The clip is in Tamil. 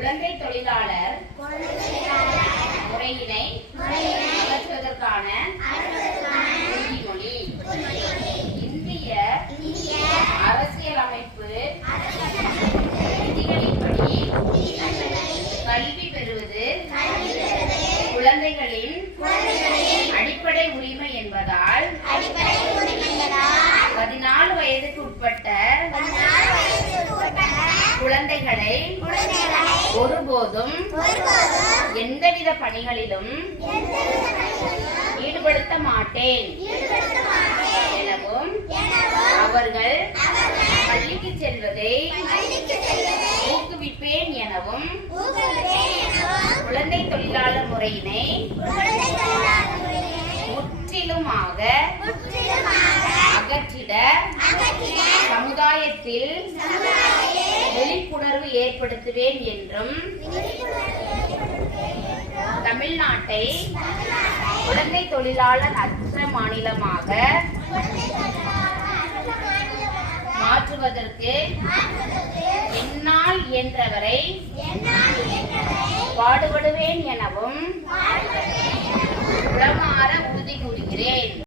குழந்தை தொழிலாளர் முறையினை அகற்றுவதற்கான உறுதிமொழி. இந்திய அரசியலமைப்பு விதிகளின்படி கல்வி பெறுவது குழந்தைகளின் அடிப்படை உரிமை என்பதால் 14 வயதுக்கு உட்பட்ட குழந்தைகளை ஒருபோதும் எந்தவித பணிகளிலும் ஈடுபடுத்த மாட்டேன் எனவும் அவர்கள் பள்ளிக்கு செல்வதை ஊக்குவிப்பேன் எனவும் குழந்தை தொழிலாளர் முறையினை முற்றிலுமாக அகற்றிட சமுதாயத்தில் விழிப்புணர்வு ஏற்படுத்துவேன் என்றும் தமிழ்நாட்டை குழந்தை தொழிலாளர் அற்ற மாநிலமாக மாற்றுவதற்கு என்னால் இயன்றவரை பாடுபடுவேன் எனவும்